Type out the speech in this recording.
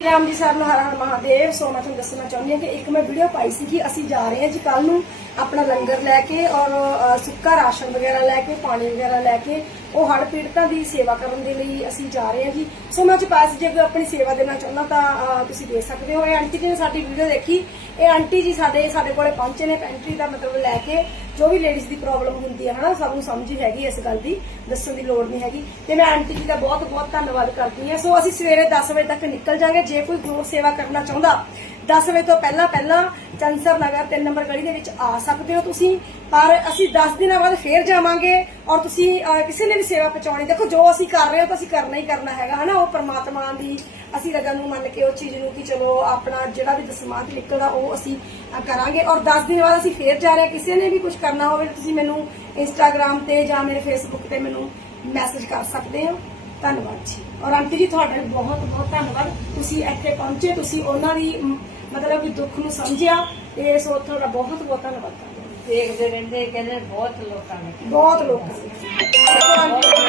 ਰਾਮ ਜੀ ਸਾਹਿਬ ਨੂੰ ਹਰ ਹਰ ਮਹਾਦੇਵ, ਸੋ ਮੈਂ ਤੁਹਾਨੂੰ ਦੱਸਣਾ ਚਾਹੁੰਦੀ ਹਾਂ ਕਿ ਇੱਕ ਮੈਂ ਵੀਡੀਓ ਪਾਈ ਸੀ ਕਿ ਅਸੀਂ ਜਾ ਰਹੇ ਹਾਂ ਜੀ ਕੱਲ ਨੂੰ ਆਪਣਾ ਲੰਗਰ ਲੈ ਕੇ ਔਰ ਸੁੱਕਾ ਰਾਸ਼ਨ ਵਗੈਰਾ ਲੈ ਕੇ, ਪਾਣੀ ਵਗੈਰਾ ਲੈ ਕੇ, ਉਹ ਹੜ੍ਹ ਪੀੜਤਾਂ ਦੀ ਸੇਵਾ ਕਰਨ ਦੇ ਲਈ ਅਸੀਂ ਜਾ ਰਹੇ ਹਾਂ ਜੀ। ਸੋ ਮੈਂ ਅੱਜ ਪਾਸ ਜੇ ਕੋਈ ਆਪਣੀ ਸੇਵਾ ਦੇਣਾ ਚਾਹੁੰਦਾ ਤਾਂ ਤੁਸੀਂ ਦੇ ਸਕਦੇ ਹੋ। ਇਹ ਆਂਟੀ ਜੀ ਨੇ ਸਾਡੀ ਵੀਡੀਓ ਦੇਖੀ। ਇਹ ਆਂਟੀ ਜੀ ਸਾਡੇ ਸਾਡੇ ਕੋਲੇ ਪਹੁੰਚੇ ਨੇ ਪੈਂਟਰੀ ਦਾ ਮਤਲਬ ਲੈ ਕੇ। ਜੋ ਵੀ ਲੇਡੀਜ਼ ਦੀ ਪ੍ਰੋਬਲਮ ਹੁੰਦੀ ਹੈ ਹਨਾ, ਸਭ ਨੂੰ ਸਮਝ ਹੈਗੀ ਇਸ ਗੱਲ ਦੀ, ਦੱਸਣ ਦੀ ਲੋੜ ਨਹੀਂ ਹੈਗੀ। ਤੇ ਮੈਂ ਆਂਟੀ ਜੀ ਦਾ ਬਹੁਤ ਬਹੁਤ ਧੰਨਵਾਦ ਕਰਦੀ ਹਾਂ। ਸੋ ਅਸੀਂ ਸਵੇਰੇ 10 ਵਜੇ ਤੱਕ ਨਿਕਲ ਜਾਾਂਗੇ ਜੇ ਕੋਈ ਹੋਰ ਸੇਵਾ ਕਰਨਾ ਚਾਹੁੰਦਾ 10 ਵਜੇ ਤੋਂ ਪਹਿਲਾਂ ਪਹਿਲਾਂ ਚੰਸਰ ਨਗਰ 3 ਨੰਬਰ ਗਲੀ ਦੇ ਵਿੱਚ ਆ ਸਕਦੇ ਹੋ ਤੁਸੀਂ। ਪਰ ਅਸੀਂ 10 ਦਿਨਾਂ ਬਾਅਦ ਫੇਰ ਜਾਵਾਂਗੇ ਔਰ ਤੁਸੀਂ ਕਿਸੇ ਨੇ ਵੀ ਸੇਵਾ ਪਹੁੰਚਾਉਣੀ, ਦੇਖੋ ਜੋ ਅਸੀਂ ਕਰ ਰਹੇ ਹਾਂ ਤਾਂ ਅਸੀਂ ਕਰਨਾ ਹੀ ਕਰਨਾ ਹੈਗਾ, ਹਨਾ? ਉਹ ਪ੍ਰਮਾਤਮਾ ਦੀ ਅਸੀਂ ਰਜਾ ਨੂੰ ਮੰਨ ਕੇ ਉਹ ਚੀਜ਼ ਨੂੰ ਕਿ ਚਲੋ ਆਪਣਾ ਜਿਹੜਾ ਵੀ ਦਸਮਾਤ ਨਿਕਲਦਾ ਉਹ ਅਸੀਂ ਕਰਾਂਗੇ ਔਰ 10 ਦਿਨ ਬਾਅਦ ਅਸੀਂ ਫੇਰ ਜਾ ਰਹੇ ਕਿਸੇ ਨੇ ਵੀ ਕੁਝ ਕਰਨਾ ਹੋਵੇ ਤੁਸੀਂ ਮੈਨੂੰ ਇੰਸਟਾਗ੍ਰam ਤੇ ਜਾਂ ਮੇਰੇ ਫੇਸਬੁੱਕ ਤੇ ਮੈਨੂੰ ਮੈਸੇਜ ਕਰ ਸਕਦੇ ਹੋ। ਧੰਨਵਾਦ ਜੀ। ਔਰ ਆਂਟੀ ਜੀ ਤੁਹਾਡਾ ਬਹੁਤ ਬਹੁਤ ਧੰਨਵਾਦ। ਤੁਸੀਂ ਇੱਥੇ ਪਹੁੰਚੇ ਤੁਸੀਂ ਉਹਨਾਂ ਦੀ ਮਤਲਬ ਕਿ ਦੁੱਖ ਨੂੰ ਸਮਝਿਆ ਤੇ ਸੋ ਤੁਹਾਡਾ ਬਹੁਤ ਬਹੁਤ ਧੰਨਵਾਦ। ਕਰਦੇ। ਦੇਖਦੇ ਰਹਿੰਦੇ ਕਹਿੰਦੇ ਬਹੁਤ ਲੋਕਾਂ ਨੇ। ਬਹੁਤ ਲੋਕਾਂ ਨੇ।